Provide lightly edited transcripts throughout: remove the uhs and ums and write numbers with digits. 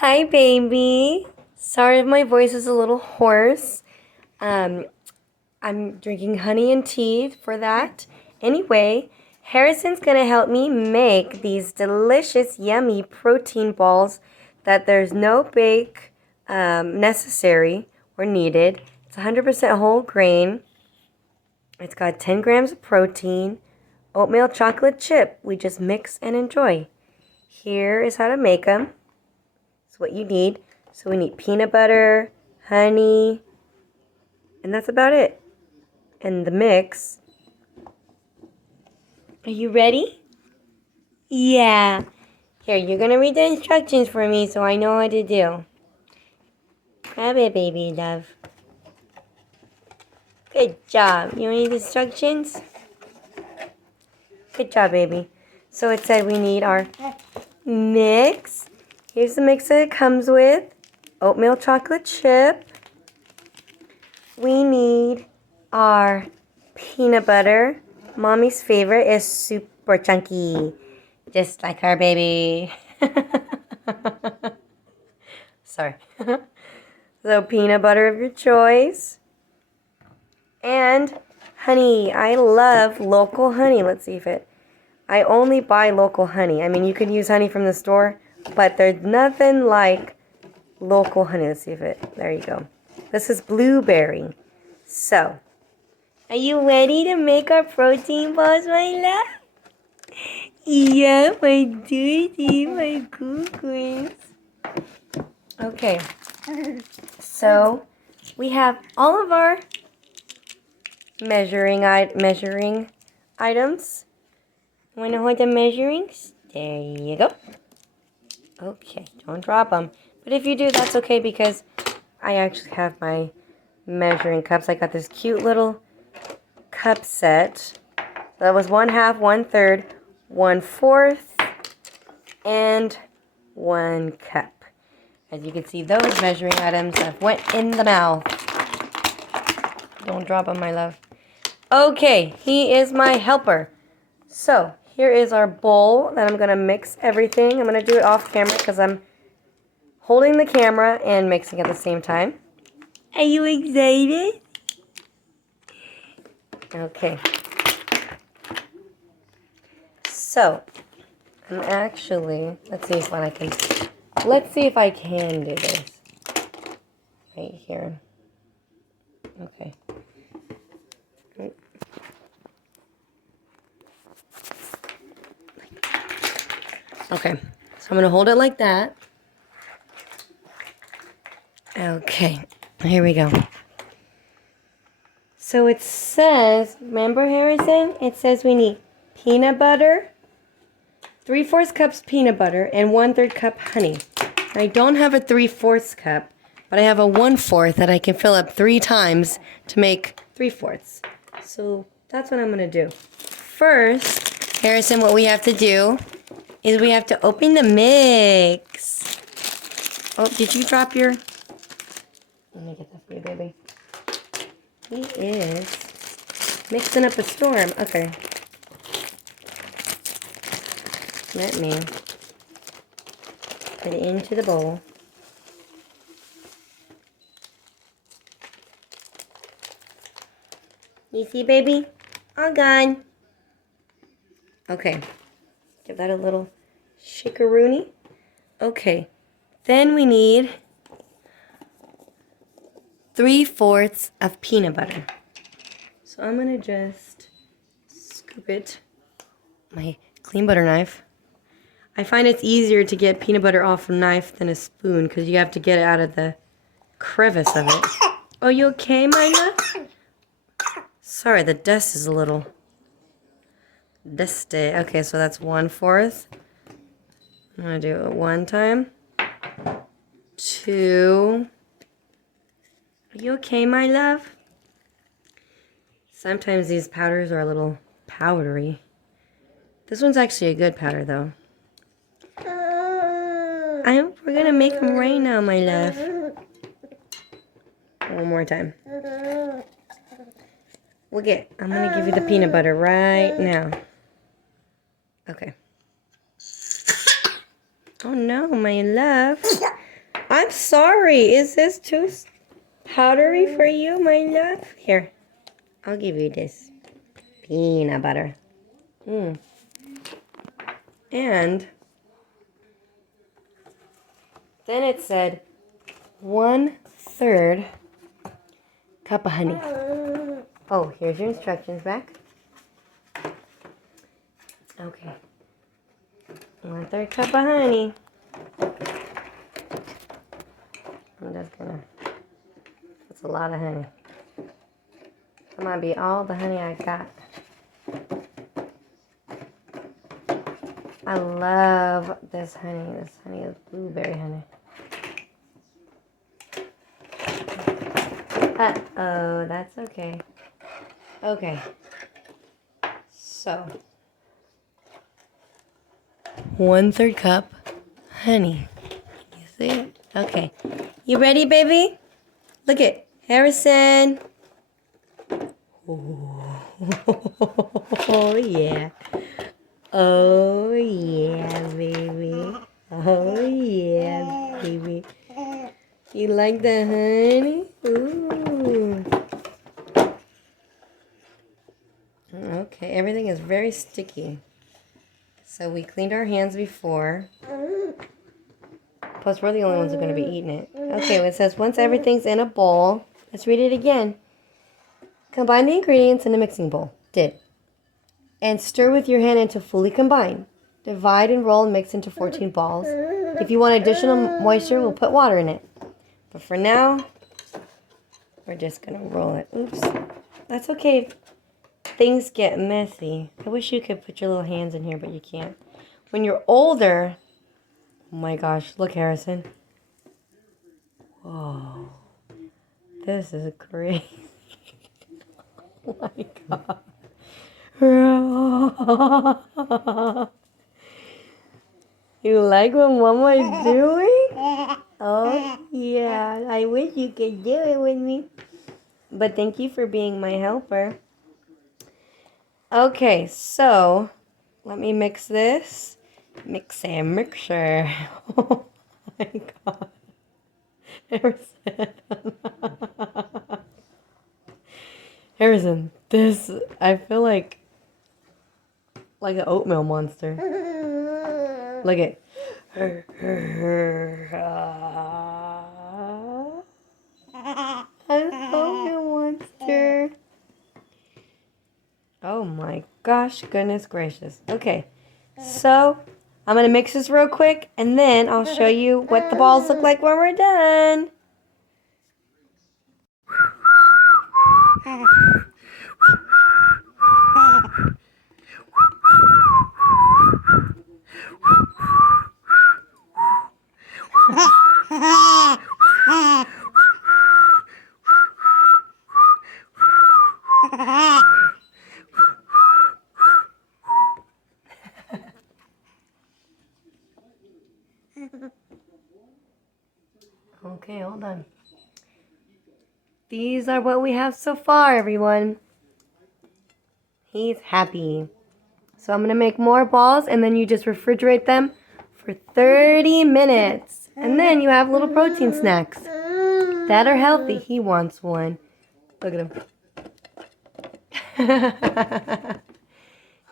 Hi, baby. Sorry if my voice is a little hoarse. Um, I'm drinking honey and tea for that. Anyway, Harrison's gonna help me make these delicious, yummy protein balls that there's no bake necessary or needed. It's 100% whole grain. It's got 10 grams of protein, oatmeal chocolate chip. We just mix and enjoy. Here is how to make them. It's what you need. So we need peanut butter, honey, and that's about it. And the mix. Are you ready? Yeah. Here, you're going to read the instructions for me so I know what to do. Grab it, baby love. Good job. You need instructions? Good job, baby. So it said we need our mix. Here's the mix that it comes with. Oatmeal chocolate chip. We need our peanut butter. Mommy's favorite is super chunky, just like her baby. Sorry. So peanut butter of your choice. And honey. I love local honey. Let's see if I only buy local honey. I mean, you can use honey from the store, but there's nothing like local honey. Let's see if there you go. This is blueberry. So, are you ready to make our protein balls, my love? Yeah, my dirty, my googles. Okay, so we have all of our measuring items. Want to hold the measurings? There you go. Okay, don't drop them. But if you do, that's okay because I actually have my measuring cups. I got this cute little cup set. That was 1/2, 1/3, 1/4, and 1 cup. As you can see, those measuring items have went in the mouth. Don't drop them, my love. Okay, he is my helper. So, here is our bowl that I'm going to mix everything. I'm going to do it off camera because I'm holding the camera and mixing at the same time. Are you excited? Okay. So, I'm actually, let's see if I can do this. Right here. Okay. Okay, so I'm going to hold it like that. Okay, here we go. So it says, remember Harrison? It says we need peanut butter, 3/4 cups peanut butter, and 1/3 cup honey. I don't have a 3/4 cup, but I have a 1/4 that I can fill up 3 times to make 3/4. So that's what I'm going to do. First, Harrison, what we have to do is we have to open the mix. Oh, did you drop your... Let me get that for you, baby. He is mixing up a storm. Okay. Let me put it into the bowl. You see, baby? All gone. Okay. Give that a little shakeroonie. Okay. Then we need 3/4 of peanut butter. So I'm going to just scoop it. My clean butter knife. I find it's easier to get peanut butter off a knife than a spoon because you have to get it out of the crevice of it. Oh, you okay, my love? Sorry, the dust is a little dusty. Okay, so that's 1/4. I'm going to do it 1 time. 2. Are you okay, my love? Sometimes these powders are a little powdery. This one's actually a good powder, though. We're going to make them right now, my love. One more time. I'm going to give you the peanut butter right now. Okay. Oh, no, my love. I'm sorry. Is this too powdery for you, my love? Here, I'll give you this peanut butter. And then it said 1/3 cup of honey. Oh, here's your instructions back. Okay. 1/3 cup of honey. I'm just gonna, that's a lot of honey. That might be all the honey I got. I love this honey. This honey is blueberry honey. Uh-oh, that's okay. Okay. So, 1/3 cup honey. You see it? Okay. You ready, baby? Look it. Harrison. Oh, yeah. Oh, yeah, baby. Oh, yeah, baby. You like the honey? Ooh. Okay, everything is very sticky. So we cleaned our hands before. Plus, we're the only ones who are going to be eating it. Okay, well, it says once everything's in a bowl. Let's read it again. Combine the ingredients in a mixing bowl. Did. And stir with your hand until fully combined. Divide and roll and mix into 14 balls. If you want additional moisture, we'll put water in it. But for now, we're just going to roll it. Oops. That's okay. Things get messy. I wish you could put your little hands in here, but you can't. When you're older, oh my gosh, look, Harrison. Whoa. This is crazy. Oh my God. You like what Mama is doing? Oh, yeah. I wish you could do it with me. But thank you for being my helper. Okay, so let me mix this. Mix and mixture. Oh my God. Harrison, this, I feel like an oatmeal monster. Look at an oatmeal monster. Oh my gosh, goodness gracious. Okay, so I'm going to mix this real quick, and then I'll show you what the balls look like when we're done. Okay, hold on. These are what we have so far, everyone. He's happy. So I'm going to make more balls, and then you just refrigerate them for 30 minutes. And then you have little protein snacks that are healthy. He wants one. Look at him.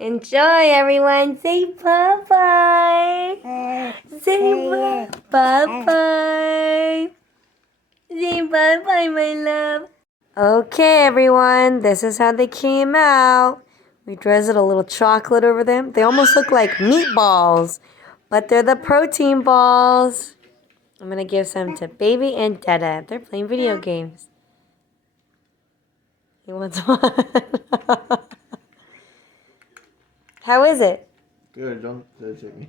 Enjoy, everyone. Say bye-bye. Say bye-bye. Say bye-bye, my love. Okay, everyone. This is how they came out. We drizzled a little chocolate over them. They almost look like meatballs, but they're the protein balls. I'm going to give some to Baby and Dada. They're playing video games. He wants one. How is it? Good, don't take me.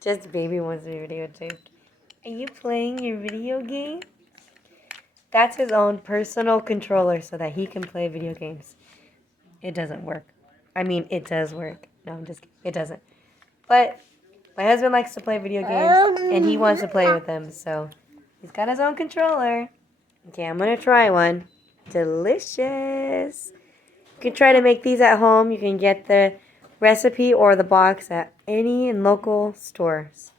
Just Baby wants to be videotaped. Are you playing your video game? That's his own personal controller so that he can play video games. It doesn't work. I mean, it does work. No, I'm just kidding. It doesn't. But my husband likes to play video games, and he wants to play with them, so he's got his own controller. Okay, I'm going to try one. Delicious. You can try to make these at home. You can get the recipe or the box at any local stores.